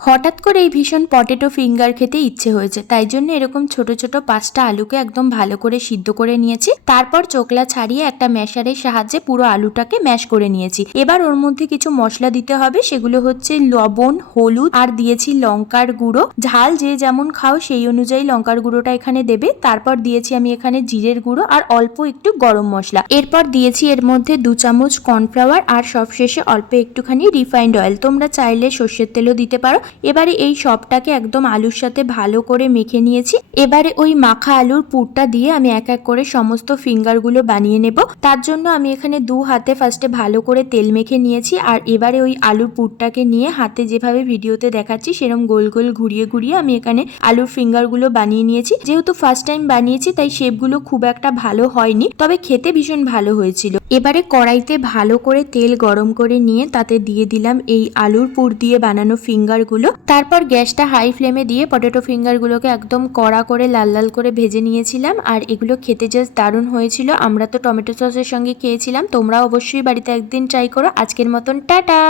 হঠাৎ করে এই ভীষণ পটেটো ফিঙ্গার খেতে ইচ্ছে হয়েছে, তাই জন্য এরকম ছোট ছোট 5টা আলুকে একদম ভালো করে সিদ্ধ করে নিয়েছি। তারপর চোকলা ছাড়িয়ে একটা ম্যাশারের সাহায্যে পুরো আলুটাকে ম্যাশ করে নিয়েছি। এবার ওর মধ্যে কিছু মশলা দিতে হবে, সেগুলো হচ্ছে লবণ, হলুদ আর দিয়েছি লঙ্কার গুঁড়ো। ঝাল যে যেমন খাও সেই অনুযায়ী লঙ্কার গুঁড়োটা এখানে দেবে। তারপর দিয়েছি আমি এখানে জিরের গুঁড়ো আর অল্প একটু গরম মশলা। এরপর দিয়েছি এর মধ্যে 2 চামচ কর্নফ্লাওয়ার আর সবশেষে অল্প একটুখানি রিফাইন্ড অয়েল। তোমরা চাইলে সর্ষের তেলও দিতে পারো। এবারে এই সবটাকে একদম আলুর সাথে ভালো করে মেখে নিয়েছি। এবারে ওই মাখা আলুর পুরটা দিয়ে আমি এক এক করে সমস্ত ফিঙ্গারগুলো বানিয়ে নেব। তার জন্য আমি এখানে 2 হাতে ফার্স্টে ভালো করে তেল মেখে নিয়েছি। আর এবারে ওই আলুর পুরটাকে নিয়ে হাতে যেভাবে ভিডিওতে দেখাচ্ছি সেরকম গোল গোল ঘুরিয়ে ঘুরিয়ে আমি এখানে আলুর ফিঙ্গারগুলো বানিয়ে নিয়েছি। যেহেতু ফার্স্ট টাইম বানিয়েছি তাই শেপগুলো খুব একটা ভালো হয়নি, তবে খেতে ভীষণ ভালো হয়েছিল। এবারে কড়াইতে ভালো করে তেল গরম করে নিয়ে তাতে দিয়ে দিলাম এই আলুর পুর দিয়ে বানানো ফিঙ্গারগুলো। তারপর গ্যাসটা হাই ফ্লেমে দিয়ে পটেটো ফিঙ্গারগুলোকে একদম কড়া করে লাল লাল করে ভেজে নিয়েছিলাম। আর এগুলো খেতে জাস্ট দারুণ হয়েছিল। আমরা তো টমেটো সসের সঙ্গে খেয়েছিলাম, তোমরা অবশ্যই বাড়িতে একদিন ট্রাই করো। আজকের মতন টাটা।